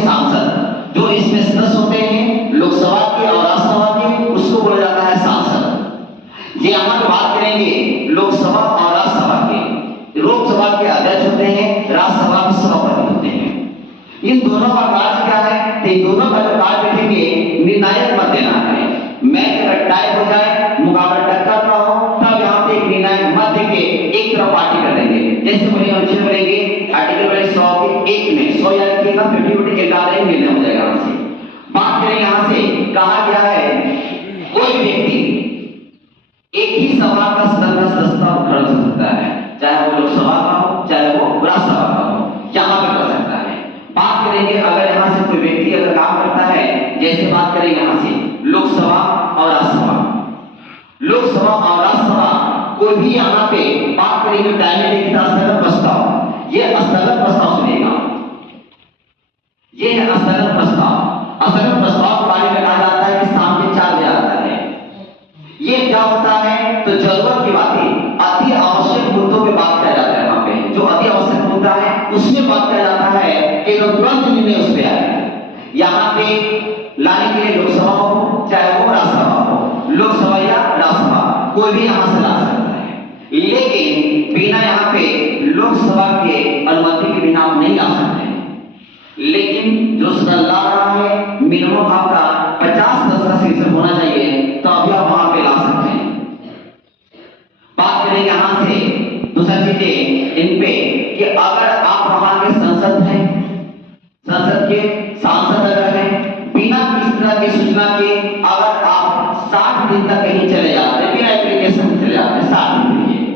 सांसद जो इसमें सदस्य होते हैं लोकसभा के और राज्यसभा के, उसको बोला जाता है सांसद। ये यहाँ पे बात करेंगे लोकसभा और राज्यसभा के। लोकसभा के अध्यक्ष होते हैं, राज्यसभा के सभापति होते हैं। इन दोनों का कार्य क्या है? तो इन दोनों का जो कार्य देखेंगे, निर्णायक मत देना है। मैच अगर टाई हो जाए, मुकाबला टक्कर का हो, तब यहाँ पे एक निर्णायक मत देके एक तरफ पार्टी कर देंगे। जैसे बोले अनुच्छेद बोलेंगे आर्टिकल 100 के 1 में 100 याद किएगा, 50-11 निर्णय हो जाएगा। यहाँ से बात करें, यहाँ से कहा गया है कोई व्यक्ति एक ही सभा का सदन का सदस्यता कर सकता है, चाहे वो लोकसभा का हो चाहे वो राज्यसभा का हो, यहाँ पे कर सकता है। बात करेंगे अगर यहाँ से कोई व्यक्ति अगर काम करता है, जैसे बात करेंगे यहाँ से लोकसभा और राज्यसभा, लोकसभा और राज्यसभा कोई भी यहाँ पे बात करेंगे टाइम में देखिए स्थगन प्रस्ताव, ये स्थगन प्रस्ताव सुनेगा, ये है स्थगन प्रस्ताव। स्थगन प्रस्ताव के बारे में कहा जाता है कि शाम के 4 बजे आता है। ये क्या होता है? तो जरूरत की बातें, अति आवश्यक मुद्दों पे बात किया जाता है। वहां पे जो अति आवश्यक मुद्दा है उसमें बात किया जाता है कि तुरंत निर्णय उस पे आए। यहाँ पे लाने के लिए लोकसभा हो चाहे वो राज्यसभा हो, लोकसभा या राज्यसभा कोई भी यहाँ से ला सकता है, लेकिन बिना यहाँ पे लोकसभा के अनुमति के बिना आप नहीं ला सकते। लेकिन जो सदन ला रहा है मिनिमम आपका 50 सदस्य का शीर्षक होना चाहिए, तो अभी आप वहां पे ला सकते हैं। बात करेंगे यहाँ से दूसरा चीजें इन पे कि अगर आप वहां के संसद हैं, संसद के सांसद अगर हैं, बिना किसी तरह की सूचना के अगर आप 60 दिन तक कहीं चले जाते हैं, बिना एप्लीकेशन चले जाते हैं 60 दिन के लिए,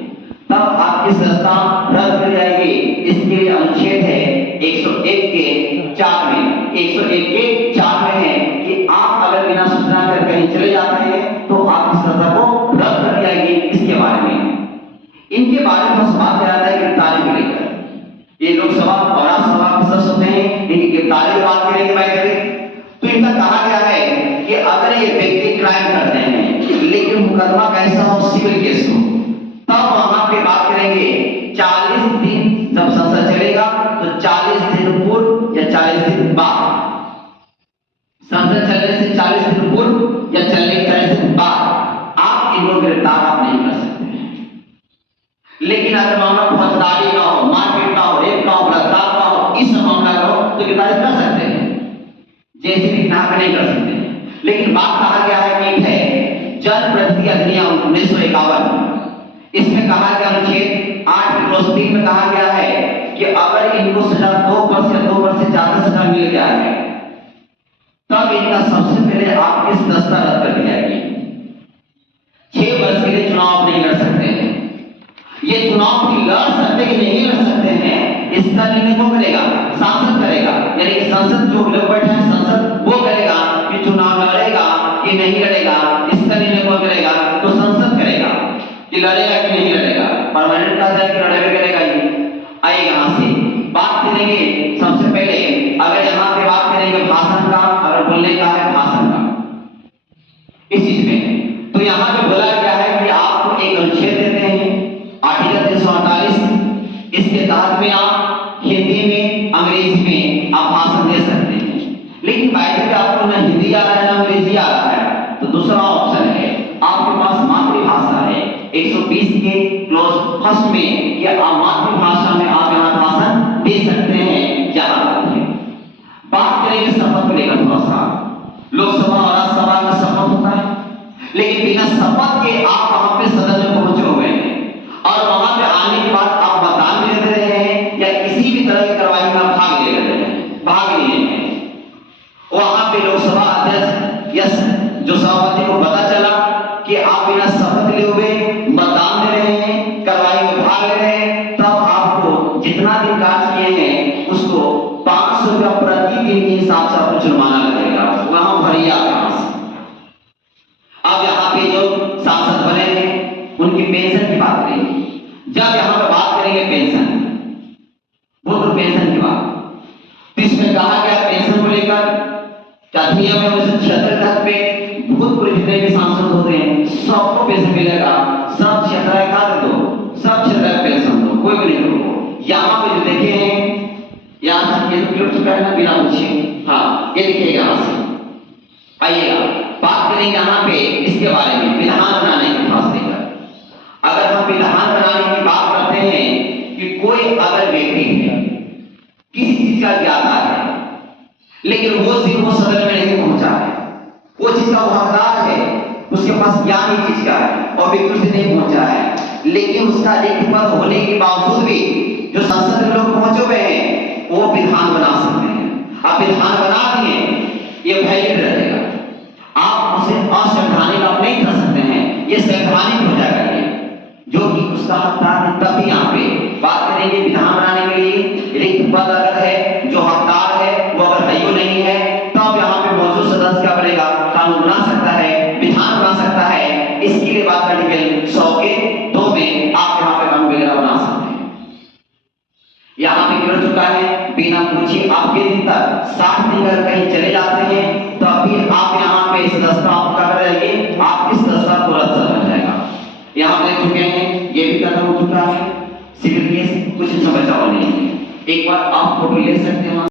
तब आपकी सदस्यता रद्द कर जाएगी। इसके लिए अनुच्छेद है 101 के 4 में, 101 के 4 में है कि आप अगर बिना सूचना कर कहीं चले जाते हैं तो आपकी सदस्यता को रद्द कर जाएगी। इसके बारे में इनके बारे में बात किया जाता है गिरफ्तारी को लेकर। ये लोकसभा और राज्यसभा के सदस्य होते हैं, इनकी गिरफ्तारी की बात करेंगे भाई तो इनका कहा गया है कि अगर ये व्यक्ति क्राइम करते हैं लेकिन मुकदमा कैसा हो, सिविल केस हो, तब वहां पे बात करेंगे 40 दिन जब संसद चलेगा तो 40 दिन पूर्व या 40 दिन बाद, संसद चलने से 40 दिन पूर्व या चलने के 40 दिन बाद आप इनको गिरफ्तार आप नहीं कर सकते हैं। लेकिन अगर मामला फौजदारी ना हो, मारपीट ना हो, रेप ना हो, बलात्कार ना हो, इस मामला का हो तो गिरफ्तारी कर सकते हैं, जैसे भी ना नहीं कर सकते हैं। लेकिन बात कहा गया है कि है जनप्रतिनिधि अधिनियम 1951, इसमें कहा गया अनुच्छेद 8 में कहा गया है कि अगर इनको सजा 2 वर्ष या 2 वर्ष से ज्यादा सजा मिल गया है तब इनका सबसे पहले आपकी सदस्यता रद्द कर दी जाएगी। 6 वर्ष के लिए चुनाव आप नहीं लड़ सकते हैं। ये चुनाव भी लड़ सकते कि नहीं लड़ सकते हैं, इसका निर्णय कौन करेगा? सांसद करेगा। यानी कि संसद जो लोग बैठे हैं संसद वो करेगा कि चुनाव लड़ेगा कि नहीं लड़ेगा, इसका निर्णय कौन करेगा? तो संसद करेगा कि लड़ेगा कि नहीं लड़ेगा। परमानेंट का है कि लड़ेगा करेगा ही। आइए यहाँ से बात करेंगे सबसे पहले, अगर यहाँ पे बात करेंगे भाषण का, अगर बोलने का है भाषण का इस चीज में, तो यहाँ पे बोला गया है कि आपको एक अनुच्छेद देते हैं आर्टिकल 348, इसके तहत में आप हिंदी में अंग्रेजी में आप भाषण दे सकते हैं। लेकिन बाइबल में आपको ना हिंदी आ रहा है ना अंग्रेजी आ रहा है, तो दूसरा ऑप्शन है आपके पास मातृभाषा है 120 के क्लॉज फर्स्ट में कि आप मातृभाषा में आप यहाँ भाषण दे सकते हैं। जहां बात करेंगे शपथ को लेकर, थोड़ा सा लोकसभा और राज्यसभा का शपथ होता है, लेकिन बिना शपथ के आप वहां पे सदन में पहुंचे हुए हैं और वहां पे आने के बाद आप मतदान दे रहे हैं या किसी भी तरह की कार्रवाई में भाग ले रहे हैं, भाग लिए हैं। वहां पे लोकसभा अध्यक्ष या जो सभापति को पता चला कि आप बिना शपथ लिए हुए मतदान दे रहे हैं, कार्रवाई में भाग ले रहे हैं, तब आपको जितना दिन कार्य किए हैं उसको 500 रुपया प्रति दिन के हिसाब से आपको जुर्माना लगेगा, वहां भरिया। अब यहाँ पे जो सांसद बने हैं उनकी पेंशन की बात करेंगे। जब यहाँ पे बात करेंगे पेंशन, वोटर पेंशन की बात, तो इसमें कहा गया पेंशन को लेकर अधिनियम में 1976 तक पे भूतपूर्व जितने भी सांसद होते हैं सबको पेंशन मिलेगा। सब क्षेत्र का दो, सब क्षेत्र पेंशन दो, कोई भी नहीं दो। यहाँ पे जो देखे हैं यहाँ से निकल चुका है ना बिना पूछे। हाँ, ये देखिए यहाँ से आइएगा, बात करेंगे यहाँ पे इसके बारे में, विधान बनाने की खास लेकर। अगर हम विधान बनाने की बात करते हैं कि कोई अगर व्यक्ति है किसी चीज का ज्ञाता है, लेकिन वो सिर्फ वो सदन में नहीं पहुंचा है, वो चीज का हकदार है, उसके पास ज्ञान ही चीज का है और व्यक्ति से नहीं पहुंचा है, लेकिन उसका रिक्त पद होने के बावजूद भी जो संसद में लोग पहुंचे हुए हैं वो विधान बना सकते हैं। अब विधान बना दिए, ये वैलिड रहेगा, आप उसे असंवैधानिक आप नहीं कर सकते हैं, ये संवैधानिक हो जाएगा ये, जो कि उसका हकदार है। तब भी यहाँ पे बात करेंगे विधान बनाने के लिए रिक्त पद अगर है, जो हकदार है वो अगर है ही नहीं है, तब यहाँ पे मौजूद सदस्य क्या बनेगा, कानून बना सकता है, विधान बना सकता है। इसके लिए बात आर्टिकल 100 के 2 में आप यहाँ पे कानून वगैरह बना सकते हैं। यहाँ पे गिर चुका है, बिना पूछे आपके दिन तक 60 दिन अगर कहीं चले जाते हैं तो अभी आप यहाँ पे सदस्यता आप क्या करेंगे, आपकी सदस्यता को रद्द कर जाएगा। यहाँ देख चुके हैं, ये भी खत्म हो चुका है, सिविल केस कुछ इसमें बचा हुआ नहीं है। एक बार आप फोटो ले सकते हैं।